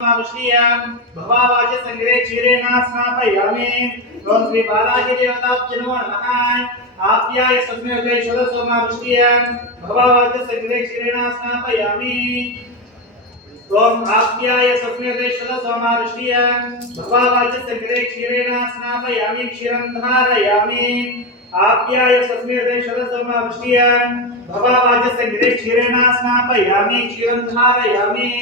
भवावाच संग्रे क्षीरेण स्नापयामि ओम श्री बालाजी देवताभ्यो नमः आप्याय सस्मेते शोधसोमावृष्टिय भवावाच संग्रे क्षीरेण स्नापयामि ओम आप्याय सस्मेते शोधसोमावृष्टिय भवावाच संग्रे क्षीरेण स्नापयामि क्षीरं धारयामि आप्याय सस्मेते शोधसोमावृष्टिय भवावाच संग्रे क्षीरेण स्नापयामि क्षीरं धारयामि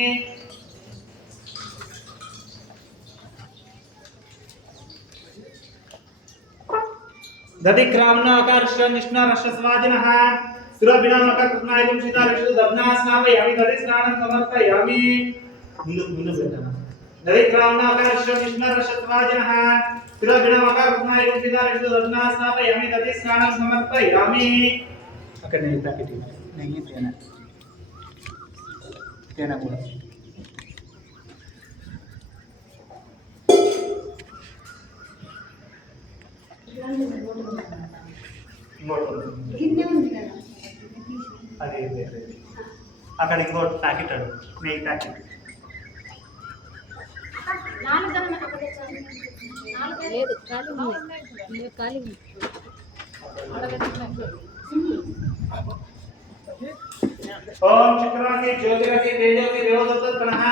दधिक्रामना आकारश्च निष्णारश्चस्वाजिनः सुरभिनामककृत्नायकं सीतारक्षित दब्ना स्नापयामि दधिस्नानं समर्पयामि ముందు పెట్టాను दधिक्रामना आकारश्च निष्णारश्चस्वाजिनः सुरभिनामककृत्नायकं सीतारक्षित दब्ना स्नापयामि दधिस्नानं समर्पयामि అక్కడ నెయ్యి ప్యాకెట్ నెయ్యి తేనె కూడా అదే అక్కడ ఇంకోటి ప్యాకెట్ అడు నెయ్యి ప్యాకెట్ ओम शुक्रासी ज्योतिरसी तेजोसी देवदत्तनः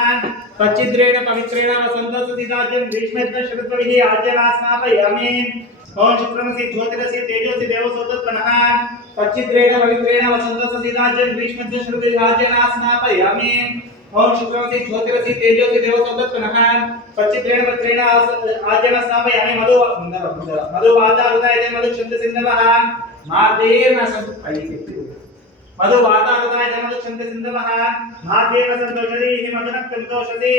सच्चिद्रेण पवित्रेण वसन्तसुदिदाज्यं ग्रीष्मेद्न शरद्भिः आज्यनास्नापयामि ओम शुक्रमसी ज्योतिरसी तेजोसी देवदत्तनः सच्चिद्रेण पवित्रेण वसन्तसुदिदाज्यं ग्रीष्मेद्न शरद्भिः आज्यनास्नापयामि ओम शुक्रमसी ज्योतिरसी तेजोसी देवदत्तनः सच्चिद्रेण पवित्रेण आज्यनास्नापयामि मधुवातारुदायते मधुक्षन्तसिन्धवः मार्देन संपयति मधु वातावताय मधु छंद सिंधवः भाग्येन संतोषदीहि मधुनः संतोषदे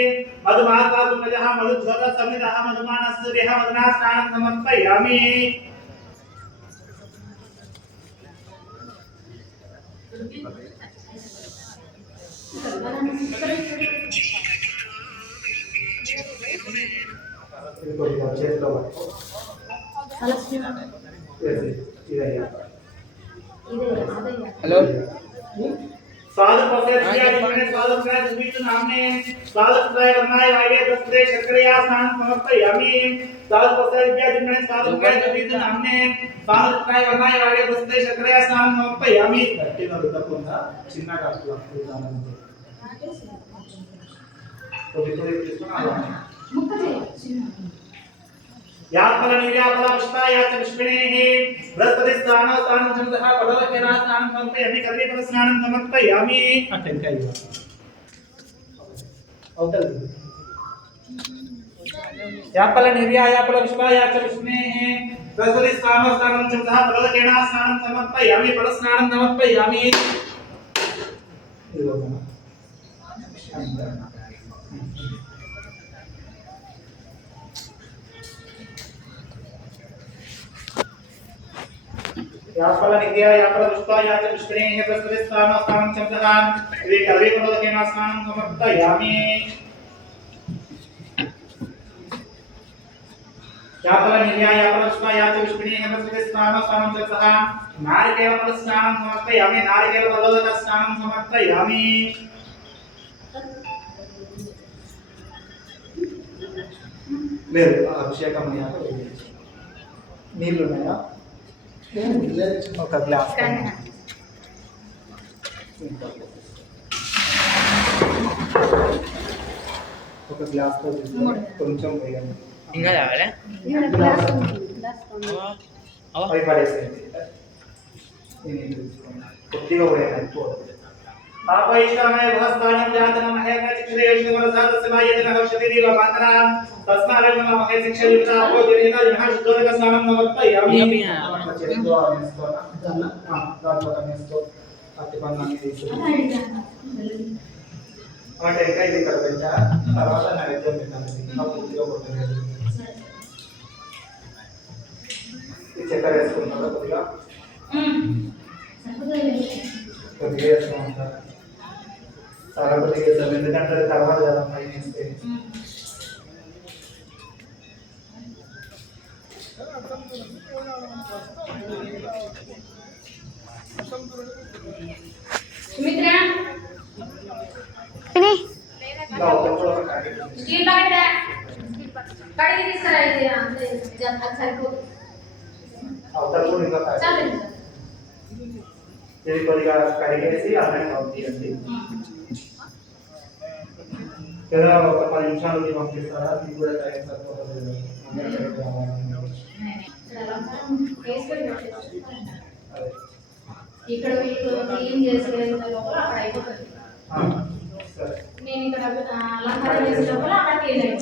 मधु मात्वातु नजः मधु ध्वत समितः मधुमानस्सूर्यः मधुना स्नानं समर्पयामि हेलो स्वागत पसेरिया जिन्होंने स्वागत किया जुबित नामने स्वागत प्राय वर्णाय वायगे दस्ते शर्करया स्नान समर्पयामि स्वागत पसेरिया जिन्होंने स्वागत किया जुबित नामने स्वागत प्राय वर्णाय वायगे दस्ते शर्करया स्नान समर्पयामि గట్టిగా రుద్దకుండా చిన్నగా అట్లా కొద్ది తీసుకున్నా ముక్క చేయాలి याफल निर्याफल पुष्पाया च पुष्पिणेः बृहस्पति स्नानं समर्थः पडलकेन स्नानं समर्पयामि कदलीफल स्नानं समर्पयामि अटेंकाय औतल याफल निर्याफल पुष्पाया च पुष्पिणेः बृहस्पति स्नानं समर्थः पडलकेन स्नानं समर्पयामि पड स्नानं समर्पयामि याफल नित्या याफल पुष्पा याच पुष्पिणेः बृहस्पति स्नानं समर्थः इति कदलीफलकेन स्नानं समर्पयामि याफल नित्या याफल पुष्पा याच पुष्पिणेः बृहस्पति स्नानं समर्थः नारिकेलफल स्नानं समर्पयामि नारिकेलफलोदक स्नानं समर्पयामि లేదు అభిషేకం అయ్యాక నీళ్ళు ఉన్నాయా ఒక గ్లాస్ ఒక గ్లాస్ తో కొంచెం వేయండి ఇంకా కావాలా అవి పడేసేయండి కొద్దిగా వేయండి पापैष्णाय भस्तानं जातनं महेकचिक्षदेशो मनसातस्य वायेन औषधि देव मात्रा तस्मात् नमः महे शिक्षलिता भोजनेन जनः शुद्धोदक स्नानं समर्पयामि అతిపన్నాన్ని తీసుకొని అంటే ఇంకా ఇది ఇక్కడ పెట్టా తర్వాత నైవేద్యం పెట్టాలి ఇంకా పూర్తిగా కొట్టలేదు ఈ చక్కెర వేసుకుంటారా కొద్దిగా కొద్దిగా వేసుకుంటారు చాలా కొద్దిగా వేస్తాం ఎందుకంటే తర్వాత కదా పైన వేస్తే ini స్టీల్ బకెట్ కడిగి తీసుకురా ఇది అంతే అది సరిపోదు అవతల కూడా ఇంకా చాలు ఇది కొద్దిగా కడిగేసి అలానే పంపించండి కదా ఒక 10 నిమిషాలు పంపిస్తారా మీకు కూడా టైం సరిపోతుంది ఇక్కడ మీకు క్లీన్ చేసే లోపల అక్కడ అయిపోతుంది నేను ఇక్కడ అలంకారం చేసే లోపల అక్కడ క్లీన్ అయిపోతుంది